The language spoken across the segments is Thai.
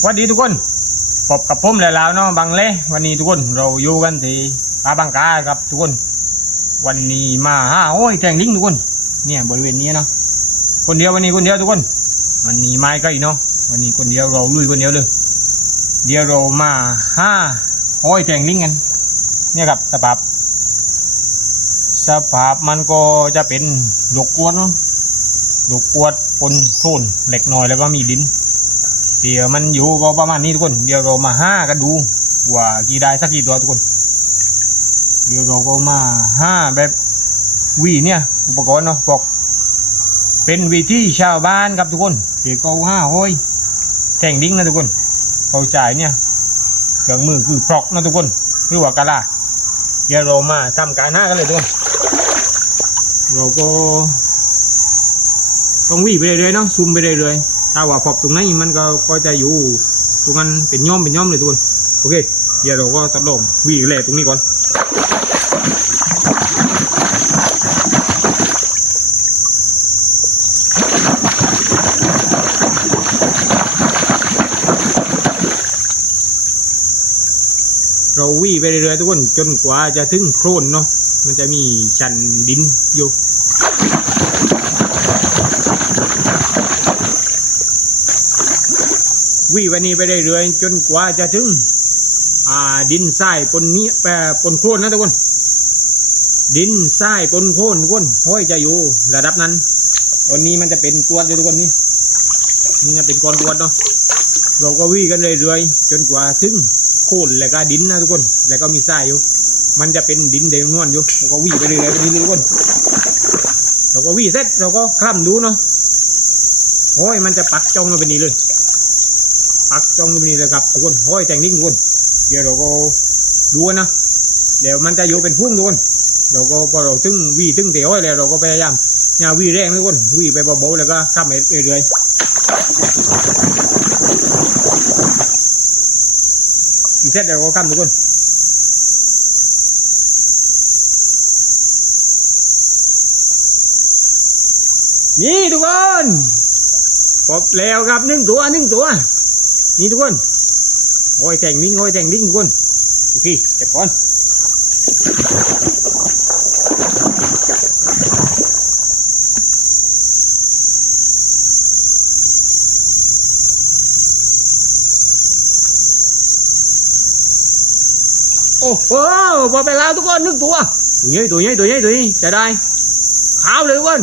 สวัสดีทุกคนพบกับผมแล้วแล้วเนาะบางเล่วันนี้ทุกคนเราอยู่กันที่ป่าบางกาครับทุกคน วันนี้มาห้าโอ้ยแทงลิงทุกคน เนี่ยบริเวณนี้เนาะคนเดียววันนี้คนเดียวทุกคนวันนี้ไม่ก็อีกเนาะวันนี้คนเดียวเราลุยคนเดียวเลยเดี๋ยวเรามาห้าโอ้ยแทงลิงกัน เนี่ยครับสภาพสภาพมันก็จะเป็นลูกกวดเนาะลูกกวดปนโคลนเหล็กน้อยแล้วก็มีดิน เดี๋ยวมันอยู่ก็ประมาณนี้ทุกคน เดี๋ยวเรามาห้ากันดูว่ากี่ได้สักกี่ตัวทุกคน เดี๋ยวเราก็มาห้าแบบวีเนี่ยอุปกรณ์เนาะบอกเป็นวิธีชาวบ้านครับทุกคนเดี๋ยวก็ห้าห้อยแทงดิ้งนะทุกคนเขาจ่ายเนี่ยเครื่องมือคือพรอกนะทุกคนหรือว่ากะลาเดี๋ยวเรามาทำการห้ากันเลยทุกคนเราก็ต้องวิ่งไปเรื่อยๆเนาะซูมไปเรื่อยๆ ถ้าว่าพบตรงไหนมันก็ก็จะอยู่ตรงนั้นเป็นย่อมเป็นย่อมเลยทุกคนโอเคเดี๋ยวเราก็ตัดลงวิ่งแหล่ตรงนี้ก่อนเราวิ่งไปเรื่อยๆทุกคนจนกว่าจะถึงโคลนเนาะมันจะมีชั้นดินอยู่ วิ่งไปนี่ไปเรื่อยๆจนกว่าจะถึง อ่าดินทรายปนนี้แปรปนโคลนนะทุกคน ดินทรายปนโคลนทุกคนห้อยจะอยู่ระดับนั้นตอนนี้มันจะเป็นกรวดอยู่ทุกคนนี่นี่จะเป็นก้อนกรวดเนาะเราก็วิ่งกันเรื่อยๆจนกว่าถึงโคลนแล้วก็ดินนะทุกคน แล้วก็มีทรายอยู่ มันจะเป็นดินเดนวลอยู่เราก็วิ่งไปเรื่อยๆไปเรื่อยๆทุกคนเราก็วิ่งเสร็จเราก็คล่ำดูเนาะโอ้ยมันจะปักจองมาเป็นนี้เลย ปักจงมาเป็นนี้เลยครับทุกคนโอ้ยแต่งนิ่งทุกคนเดี๋ยวเราก็ดูกันนะเดี๋ยวมันจะอยู่เป็นพุ่งทุกคนเราก็พอเราถึงวิ่งถึงเดี๋ยวแล้วเราก็พยายามอย่าวิ่งแรงทุกคนวิ่งไปเบาๆแล้วก็ข้ามไปเรื่อยๆอีเสร็จเราก็ข้ามทุกคนนี่ทุกคนพบแล้วครับหนึ่งตัวหนึ่งตัว นี่ทุกคนโอ้ยแทงลิงโอ้ยแทงลิงทุกคนโอเคเก็บก่อนโอ้โหพอไปแล้วทุกคนนึ่งตัวตัวใหญ่ตัวใหญ่ตัวใหญ่ตัวนี้จะได้ขาวเลยทุกคน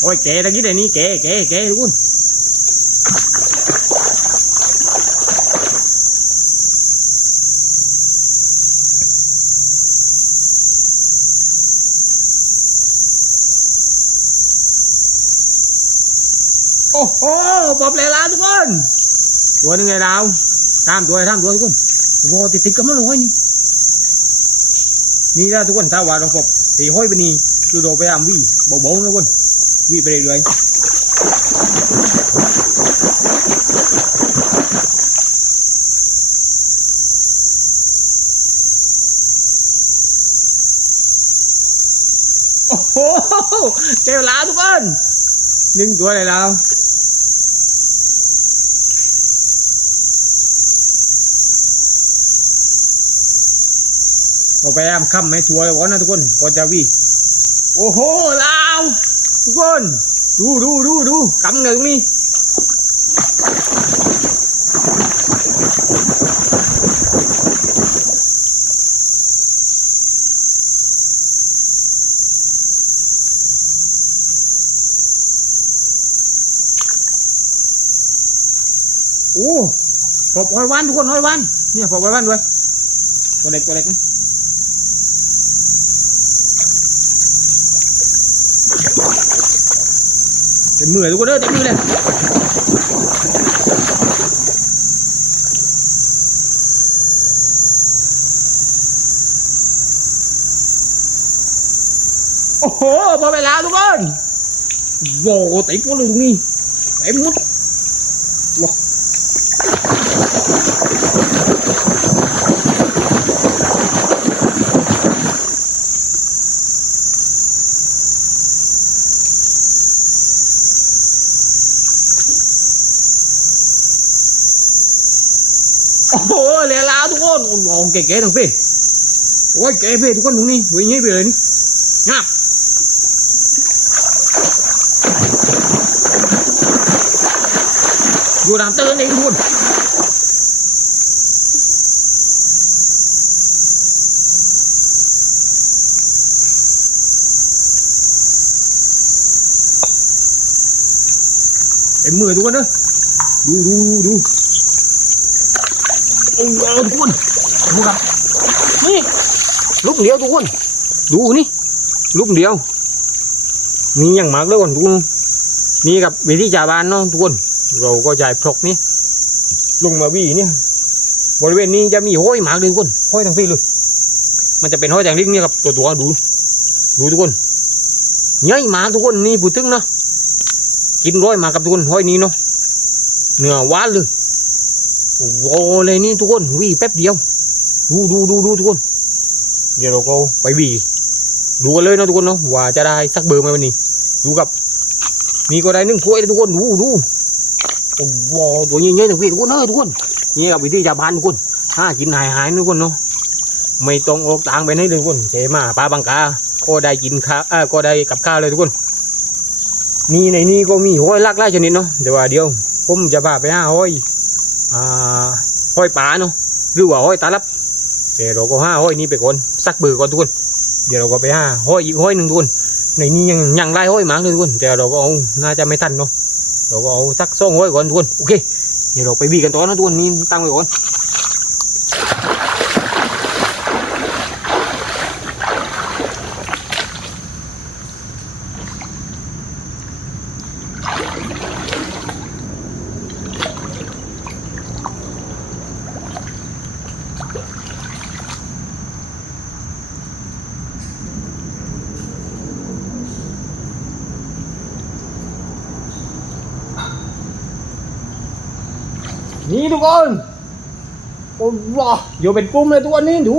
โอ้ยแกตะกี้เดี๋ยวนี้แกแกแกทุกคน โอ้โหปอบเลยล้วทุกคน ตัวนึงไงดาวตามตัวตามตัวทุกคนโอ้โหติดติดกันมาเลยนี่ นี่นะทุกคนถ้าว่าเราปอบตีห้อยไปนี่คือเราไปทำวิ่งเบาๆนะทุกคนวิ่งไปเรื่อยๆโอ้โหเจอแล้วทุกคนหนึ่งตัวเลยแล้ว เราไปแอมค่ำให้ทัวร์ก่อนนะทุกคนก่อนจะวิ่งโอ้โหลาวทุกคน ดูดูดูดูกำเลยตรงนี้โอ้ปอบหอยวันทุกคนหอยวันเนี่ยปอบหอยวันด้วยตัวเล็กตัวเล็กนะ เต็มมือเลยทุกคนเด้อเต็มมือเลยโอ้โหพอไปแล้วทุกคนโว้เต็มหมดเลยตรงนี้เต็มหมดว้าว โอ้โหเหลือแล้วทุกคนโอ้โหเก๋ๆทั้งพี่โอ้ยเก๋พี่ทุกคนตรงนี้วิ่งให้ไปเลยนี่งับอยู่ตามเตือนเองทุกคนเอ็มมือทุกคนเนอะดูดูดูดูโอ้โหทุกคน ดูครับ นี่ลูกเดียวทุกคน ดูนี่ลูกเดียว นี่ยังมากเลยคนทุกคนนี่กับวิธีจาบานเนาะทุกคน เราก็จ่ายพลกนี่ลงมาวีเนี่ยบริเวณนี้จะมีห้อยหมากเลยทุกคนห้อยทั้งพี่เลย มันจะเป็นห้อยแดงลิงเนี่ยกับตัวตัวๆดู ดูทุกคนใหญ่หมาทุกคนนี่พูดถึงเนาะกินร้อยหมากับทุกคนห้อยนี้เนาะเนื้อหวานเลยโอ้โหเลยนี่ทุกคนวีแป๊บเดียว ดูดูดูดูทุกคน เดี๋ยวเราก็ไปวีดูกันเลยนะทุกคนเนาะว่าจะได้สักเบอร์ไหมวันนี้ดูกับนี่ก็ได้หนึ่งถ้วยนะทุกคนดูดูโอ้โหตัวใหญ่ๆนะพี่ทุกคนเอ้ยทุกคนนี่กับวิธีจาบานทุกคนห้ากินหายหายนะทุกคนเนาะไม่ต้องออกต่างไปไหนเลยทุกคนเจมาปลาบังกาก็ได้กินข้าวเอ่อก็ได้กับข้าวเลยทุกคนนี่ในนี้ก็มีห้อยลากหลาชนิดเนาะเดี๋ยวว่าเดียวผมจะพาไปหาห้อยอ่าห้อยป่าเนาะหรือว่าห้อยตาลับ เดี๋ยวเราก็ห้าห้อยนี้ไปก่อนสักเบือก่อนทุกคนเดี๋ยวเราก็ไปห้าห้อยอีกห้อยหนึ่งทุกคนในนี้ยังยังไล่ห้อยหมากเลยทุกคนแต่เราก็เอาน่าจะไม่ทันเนาะเราก็เอาสักสองห้อยก่อนทุกคนโอเคเดี๋ยวเราไปบีกันต่อนะทุกคนนี่ตั้งไว้ก่อน นี่ทุกคนโอ้โหอยู่เป็นกลุ่มเลยทุกคนนี่ดู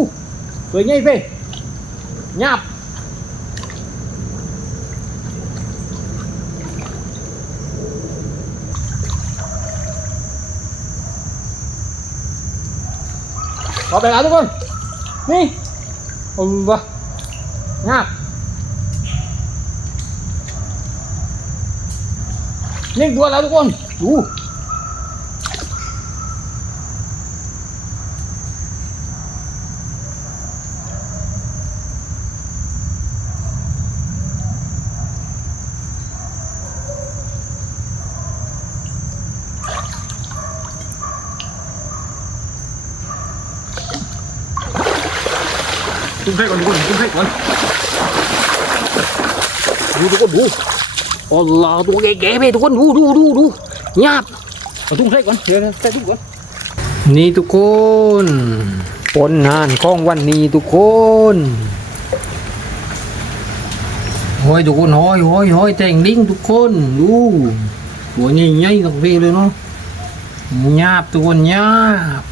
สวยง่ายเพ่หยาบเอไปแล้วทุกคน นี่โอ้โหหยาบนี่ตัวแล้วทุกคน ดู ตุ้มเพ่ก่อนทุกคนตุ้มเพ่ก่อนดูทุกคนดูโอ้ลาตัวแก่ๆไปทุกคนดูดูดูดูหยาบเอาตุ้มเพ่ก่อนเดี๋ยวใส่ตุ้มก่อนนี่ทุกคนผลงานของวันนี้ทุกคนโอ้ยทุกคนโอ้ยโอ้ยโอ้ยแต่งดิ้งทุกคนดูตัวใหญ่ๆทั้งเพเลยเนาะหยาบทุกคนหยาบ